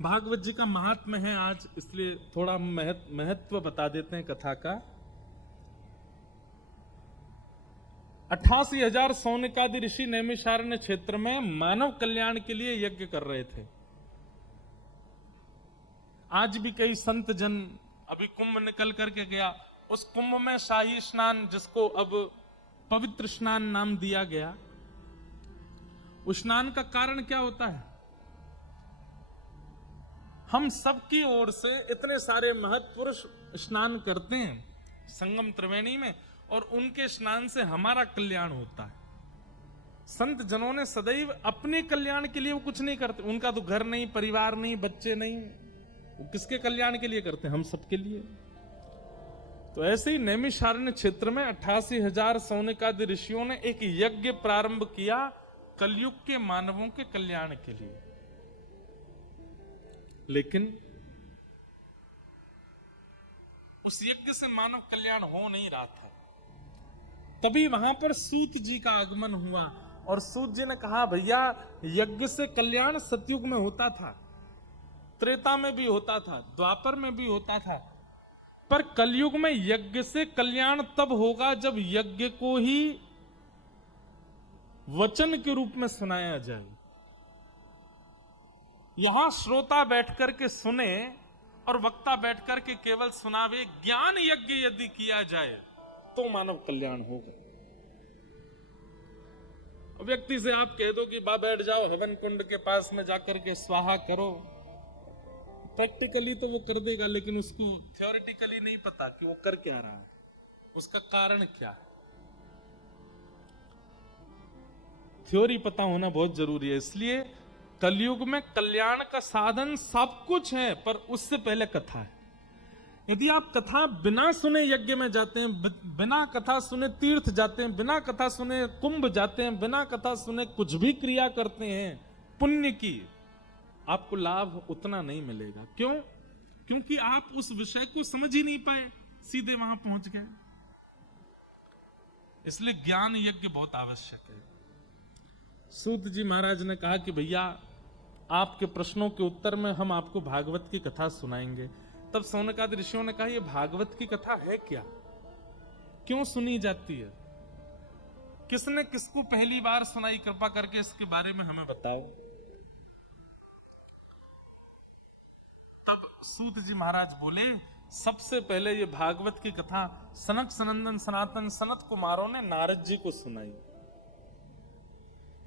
भागवत जी का महात्म्य है आज, इसलिए थोड़ा महत्व बता देते हैं कथा का। 88,000 सौनकादि ऋषि नैमिषारण्य क्षेत्र में मानव कल्याण के लिए यज्ञ कर रहे थे। आज भी कई संत जन, अभी कुंभ निकल करके गया, उस कुंभ में शाही स्नान, जिसको अब पवित्र स्नान नाम दिया गया, उस स्नान का कारण क्या होता है? हम सबकी ओर से इतने सारे महत्पुरुष स्नान करते हैं संगम त्रिवेणी में, और उनके स्नान से हमारा कल्याण होता है। संत जनों ने सदैव अपने कल्याण के लिए वो कुछ नहीं करते, उनका तो घर नहीं, परिवार नहीं, बच्चे नहीं, वो किसके कल्याण के लिए करते हैं? हम सबके लिए। तो ऐसे ही नैमिषारण्य क्षेत्र में 88,000 सौनकादि ऋषियों ने एक यज्ञ प्रारंभ किया कलयुग के मानवों के कल्याण के लिए। लेकिन उस यज्ञ से मानव कल्याण हो नहीं रहा था। तभी वहां पर सूत जी का आगमन हुआ, और सूत जी ने कहा, भैया यज्ञ से कल्याण सतयुग में होता था, त्रेता में भी होता था, द्वापर में भी होता था, पर कलयुग में यज्ञ से कल्याण तब होगा जब यज्ञ को ही वचन के रूप में सुनाया जाए। यहां श्रोता बैठकर के सुने और वक्ता बैठकर के केवल सुनावे, ज्ञान यज्ञ यदि किया जाए तो मानव कल्याण होगा। व्यक्ति से आप कह दो कि बा बैठ जाओ हवन कुंड के पास में जाकर के स्वाहा करो, प्रैक्टिकली तो वो कर देगा, लेकिन उसको थ्योरेटिकली नहीं पता कि वो कर क्या रहा है, उसका कारण क्या है। थ्योरी पता होना बहुत जरूरी है। इसलिए कलयुग में कल्याण का साधन सब कुछ है, पर उससे पहले कथा है। यदि आप कथा बिना सुने यज्ञ में जाते हैं, बिना कथा सुने तीर्थ जाते हैं, बिना कथा सुने कुंभ जाते हैं, बिना कथा सुने कुछ भी क्रिया करते हैं पुण्य की, आपको लाभ उतना नहीं मिलेगा। क्यों? क्योंकि आप उस विषय को समझ ही नहीं पाए, सीधे वहां पहुंच गए। इसलिए ज्ञान यज्ञ बहुत आवश्यक है। सूत जी महाराज ने कहा कि भैया आपके प्रश्नों के उत्तर में हम आपको भागवत की कथा सुनाएंगे। तब सौनकादि ऋषियों ने कहा, यह भागवत की कथा है क्या? क्यों सुनी जाती है? किसने किसको पहली बार सुनाई? कृपा करके इसके बारे में हमें बताओ। तब सूत जी महाराज बोले, सबसे पहले ये भागवत की कथा सनक सनंदन सनातन सनत कुमारों ने नारद जी को सुनाई।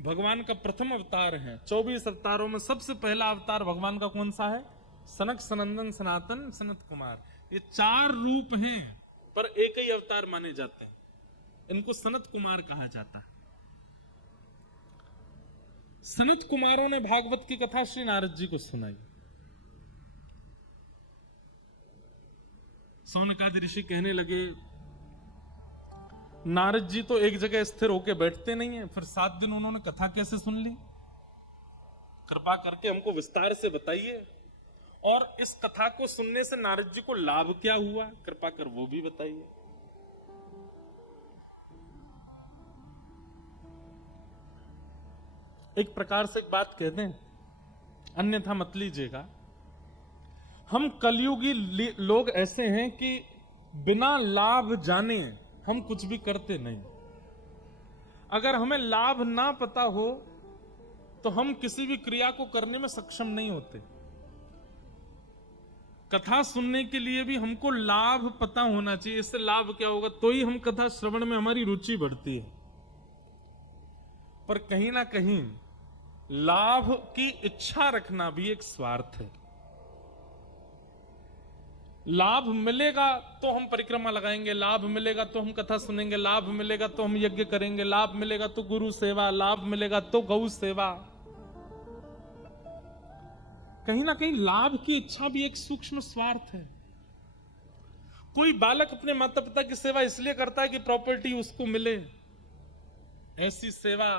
भगवान का प्रथम अवतार है। 24 अवतारों में सबसे पहला अवतार भगवान का कौन सा है? सनक सनंदन सनातन सनत कुमार। ये 4 रूप हैं, पर एक ही अवतार माने जाते हैं। इनको सनत कुमार कहा जाता है। सनत कुमारों ने भागवत की कथा श्री नारद जी को सुनाई। सौनकादि ऋषि कहने लगे, नारद जी तो एक जगह स्थिर होकर बैठते नहीं है, फिर 7 दिन उन्होंने कथा कैसे सुन ली? कृपा करके हमको विस्तार से बताइए। और इस कथा को सुनने से नारद जी को लाभ क्या हुआ, कृपा कर वो भी बताइए। एक प्रकार से एक बात कह दें, अन्यथा मत लीजिएगा। हम कलयुगी लोग ऐसे हैं कि बिना लाभ जाने हम कुछ भी करते नहीं। अगर हमें लाभ ना पता हो तो हम किसी भी क्रिया को करने में सक्षम नहीं होते। कथा सुनने के लिए भी हमको लाभ पता होना चाहिए। इससे लाभ क्या होगा, तो ही हम कथा श्रवण में हमारी रुचि बढ़ती है। पर कहीं ना कहीं लाभ की इच्छा रखना भी एक स्वार्थ है। लाभ मिलेगा तो हम परिक्रमा लगाएंगे, लाभ मिलेगा तो हम कथा सुनेंगे, लाभ मिलेगा तो हम यज्ञ करेंगे, लाभ मिलेगा तो गुरु सेवा, लाभ मिलेगा तो गौ सेवा। कहीं ना कहीं लाभ की इच्छा भी एक सूक्ष्म स्वार्थ है। कोई बालक अपने माता पिता की सेवा इसलिए करता है कि प्रॉपर्टी उसको मिले। ऐसी सेवा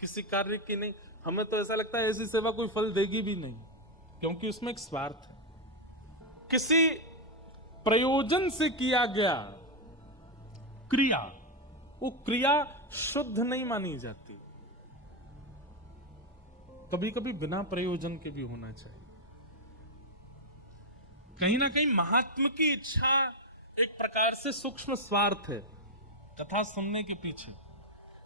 किसी कार्य की नहीं। हमें तो ऐसा लगता है ऐसी सेवा कोई फल देगी भी नहीं, क्योंकि उसमें एक स्वार्थ है। किसी प्रयोजन से किया गया क्रिया, वो क्रिया शुद्ध नहीं मानी जाती। कभी कभी बिना प्रयोजन के भी होना चाहिए। कहीं ना कहीं महात्मा की इच्छा एक प्रकार से सूक्ष्म स्वार्थ है कथा सुनने के पीछे।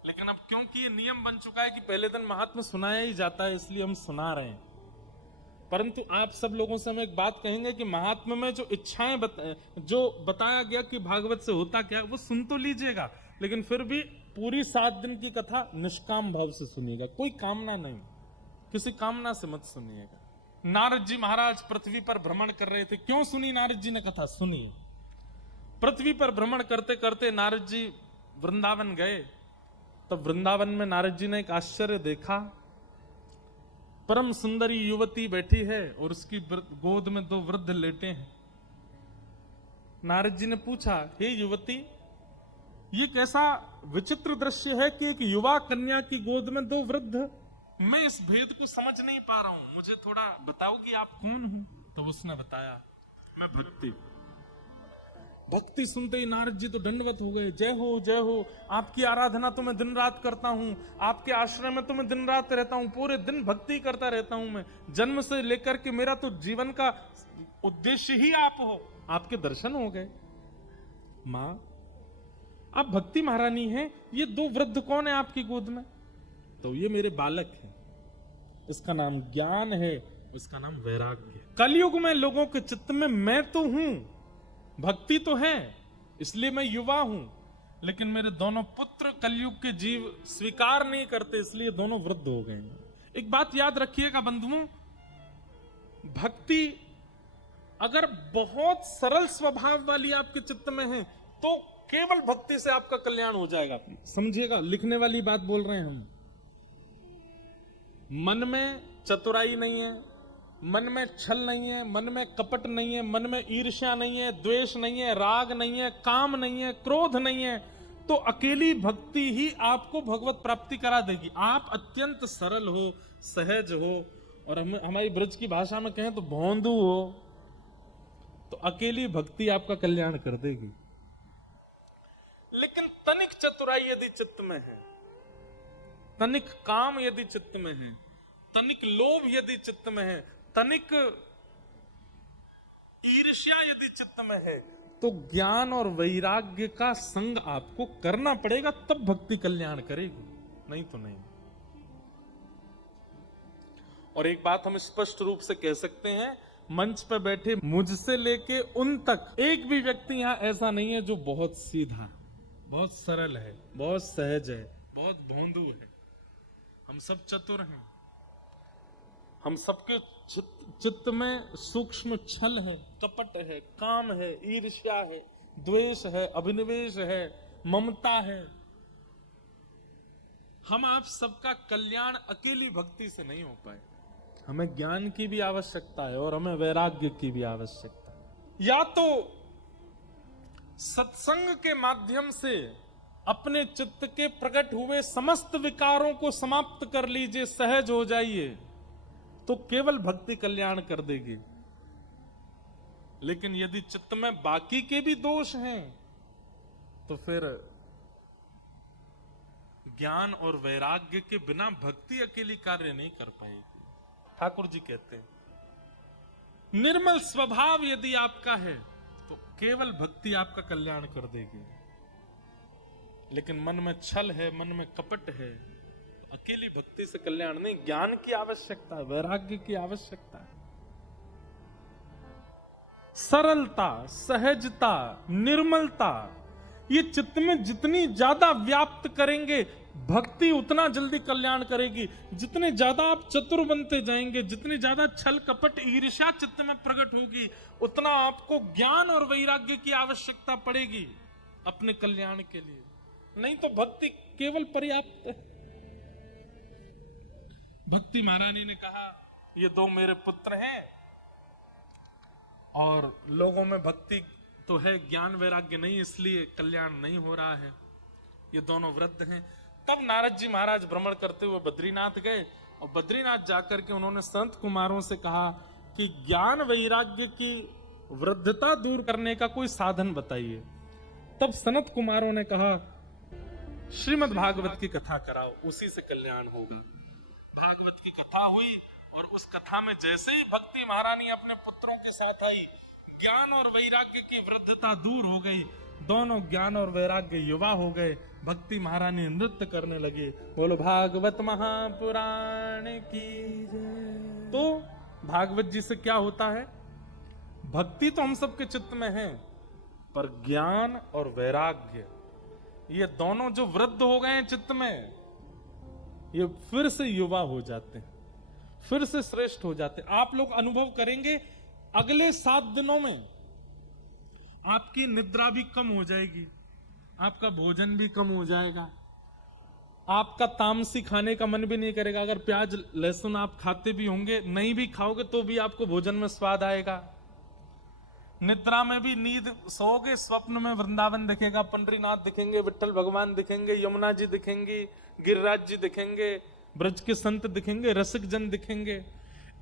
लेकिन अब क्योंकि ये नियम बन चुका है कि पहले दिन महात्मा सुनाया ही जाता है, इसलिए हम सुना रहे हैं। परंतु आप सब लोगों से हम एक बात कहेंगे कि महात्मा में जो इच्छाएं जो बताया गया कि भागवत से होता क्या, वो सुन तो लीजिएगा, लेकिन फिर भी पूरी 7 दिन की कथा निष्काम भाव से सुनिएगा, कोई कामना नहीं, किसी कामना से मत सुनिएगा। नारद जी महाराज पृथ्वी पर भ्रमण कर रहे थे। क्यों सुनी नारद जी ने कथा? सुनी। पृथ्वी पर भ्रमण करते करते नारद जी वृंदावन गए। तब वृंदावन में नारद जी ने एक आश्चर्य देखा। परम सुंदरी युवती बैठी है और उसकी गोद में 2 वृद्ध लेटे हैं। नारद जी ने पूछा, हे युवती, ये कैसा विचित्र दृश्य है कि एक युवा कन्या की गोद में 2 वृद्ध? मैं इस भेद को समझ नहीं पा रहा हूं, मुझे थोड़ा बताओगी आप कौन हो? तब उसने बताया, मैं भक्ति। भक्ति सुनते ही नारद जी तो दंडवत हो गए। जय हो, आपकी आराधना तो मैं दिन रात करता हूँ, आपके आश्रम में तो मैं दिन रात रहता हूँ, पूरे दिन भक्ति करता रहता हूँ मैं, जन्म से लेकर के मेरा तो जीवन का उद्देश्य ही आप हो, आपके दर्शन हो गए। माँ, आप भक्ति महारानी हैं, ये 2 वृद्ध कौन है आपकी गोद में? तो ये मेरे बालक हैं, इसका नाम ज्ञान है, इसका नाम वैराग्य है। कलयुग में लोगों के चित्त में मैं तो हूं, भक्ति तो है, इसलिए मैं युवा हूं, लेकिन मेरे दोनों पुत्र कलयुग के जीव स्वीकार नहीं करते, इसलिए दोनों वृद्ध हो गए। एक बात याद रखिएगा बंधुओं, भक्ति अगर बहुत सरल स्वभाव वाली आपके चित्त में है तो केवल भक्ति से आपका कल्याण हो जाएगा। समझिएगा, लिखने वाली बात बोल रहे हैं हम। मन में चतुराई नहीं है, मन में छल नहीं है, मन में कपट नहीं है, मन में ईर्ष्या नहीं है, द्वेष नहीं है, राग नहीं है, काम नहीं है, क्रोध नहीं है, तो अकेली भक्ति ही आपको भगवत प्राप्ति करा देगी। आप अत्यंत सरल हो, सहज हो, और हमारी ब्रज की भाषा में कहें तो भोंदू हो, तो अकेली भक्ति आपका कल्याण कर देगी। लेकिन तनिक चतुराई यदि चित्त में है, तनिक काम यदि चित्त में है, तनिक लोभ यदि चित्त में है, तनिक ईर्ष्या यदि चित्त में है, तो ज्ञान और वैराग्य का संग आपको करना पड़ेगा, तब भक्ति कल्याण करेगी, नहीं तो नहीं। और एक बात हम स्पष्ट रूप से कह सकते हैं, मंच पर बैठे मुझसे लेके उन तक एक भी व्यक्ति यहां ऐसा नहीं है जो बहुत सीधा, बहुत सरल है, बहुत सहज है, बहुत भोंदू है। हम सब चतुर हैं। हम सबके चित्त में सूक्ष्म छल है, कपट है, काम है, ईर्ष्या है, द्वेष है, अभिनिवेश है, ममता है। हम आप सबका कल्याण अकेली भक्ति से नहीं हो पाए। हमें ज्ञान की भी आवश्यकता है और हमें वैराग्य की भी आवश्यकता है। या तो सत्संग के माध्यम से अपने चित्त के प्रकट हुए समस्त विकारों को समाप्त कर लीजिए, सहज हो जाइए, तो केवल भक्ति कल्याण कर देगी। लेकिन यदि चित्त में बाकी के भी दोष हैं, तो फिर ज्ञान और वैराग्य के बिना भक्ति अकेली कार्य नहीं कर पाएगी। ठाकुर जी कहते हैं, निर्मल स्वभाव यदि आपका है तो केवल भक्ति आपका कल्याण कर देगी। लेकिन मन में छल है, मन में कपट है, तो अकेली भक्ति से कल्याण नहीं। ज्ञान की आवश्यकता है, वैराग्य की आवश्यकता है। सरलता, सहजता, निर्मलता, ये चित्त में जितनी ज्यादा व्याप्त करेंगे, भक्ति उतना जल्दी कल्याण करेगी। जितने ज्यादा आप चतुर बनते जाएंगे, जितनी ज्यादा छल कपट ईर्ष्या चित्त में प्रकट होगी, उतना आपको ज्ञान और वैराग्य की आवश्यकता पड़ेगी अपने कल्याण के लिए। नहीं तो भक्ति केवल पर्याप्त है। भक्ति महारानी ने कहा, ये 2 मेरे पुत्र हैं और लोगों में भक्ति तो है, ज्ञान वैराग्य नहीं, इसलिए कल्याण नहीं हो रहा है। ये दोनों वृद्ध हैं। तब नारद जी महाराज भ्रमण करते हुए बद्रीनाथ गए और बद्रीनाथ जाकर के उन्होंने संत कुमारों से कहा कि ज्ञान वैराग्य की वृद्धता दूर करने का कोई साधन बताइए। तब सनत कुमारों ने कहा, श्रीमद् भागवत की कथा कराओ, उसी से कल्याण होगा। भागवत की कथा हुई और उस कथा में जैसे ही भक्ति महारानी अपने पुत्रों के साथ आई, ज्ञान और वैराग्य की वृद्धता दूर हो गई, दोनों ज्ञान और वैराग्य युवा हो गए। भक्ति महारानी नृत्य करने लगी, बोलो भागवत महापुराण की जय। तो भागवत जी से क्या होता है? भक्ति तो हम सबके चित्त में है, पर ज्ञान और वैराग्य ये दोनों जो वृद्ध हो गए हैं चित्त में, ये फिर से युवा हो जाते हैं, फिर से श्रेष्ठ हो जाते हैं। आप लोग अनुभव करेंगे अगले 7 दिनों में आपकी निद्रा भी कम हो जाएगी, आपका भोजन भी कम हो जाएगा, आपका तामसी खाने का मन भी नहीं करेगा। अगर प्याज लहसुन आप खाते भी होंगे, नहीं भी खाओगे तो भी आपको भोजन में स्वाद आएगा। निद्रा में भी नींद सोओगे, स्वप्न में वृंदावन दिखेगा, पंडरीनाथ दिखेंगे, विट्ठल भगवान दिखेंगे, यमुना जी दिखेंगी, गिरिराज जी दिखेंगे, ब्रज के संत दिखेंगे, रसिक जन दिखेंगे।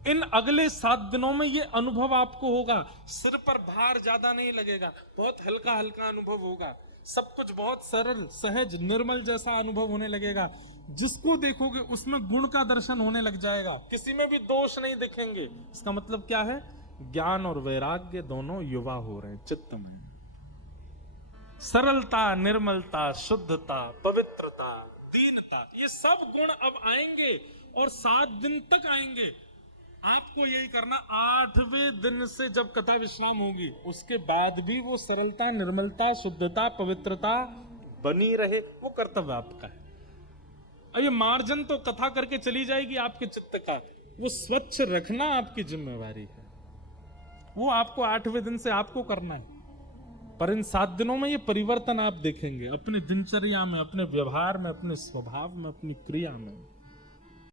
इन अगले 7 दिनों में ये अनुभव आपको होगा। सिर पर भार ज्यादा नहीं लगेगा, बहुत हल्का हल्का अनुभव होगा, सब कुछ बहुत सरल सहज निर्मल जैसा अनुभव होने लगेगा। जिसको देखोगे उसमें गुण का दर्शन होने लग जाएगा, किसी में भी दोष नहीं दिखेंगे। इसका मतलब क्या है? ज्ञान और वैराग्य दोनों युवा हो रहे हैं चित्त में। सरलता, निर्मलता, शुद्धता, पवित्रता, दीनता, ये सब गुण अब आएंगे और 7 दिन तक आएंगे। आपको यही करना, 8वें दिन से जब कथा विश्राम होगी उसके बाद भी वो सरलता, निर्मलता, शुद्धता, पवित्रता बनी रहे, वो कर्तव्य आपका है। अब ये मार्जन तो कथा करके चली जाएगी आपके चित्त का, वो स्वच्छ रखना आपकी जिम्मेवारी है। वो आपको 8वें दिन से आपको करना है। पर इन 7 दिनों में ये परिवर्तन आप देखेंगे अपने दिनचर्या में, अपने व्यवहार में, अपने स्वभाव में, अपनी क्रिया में।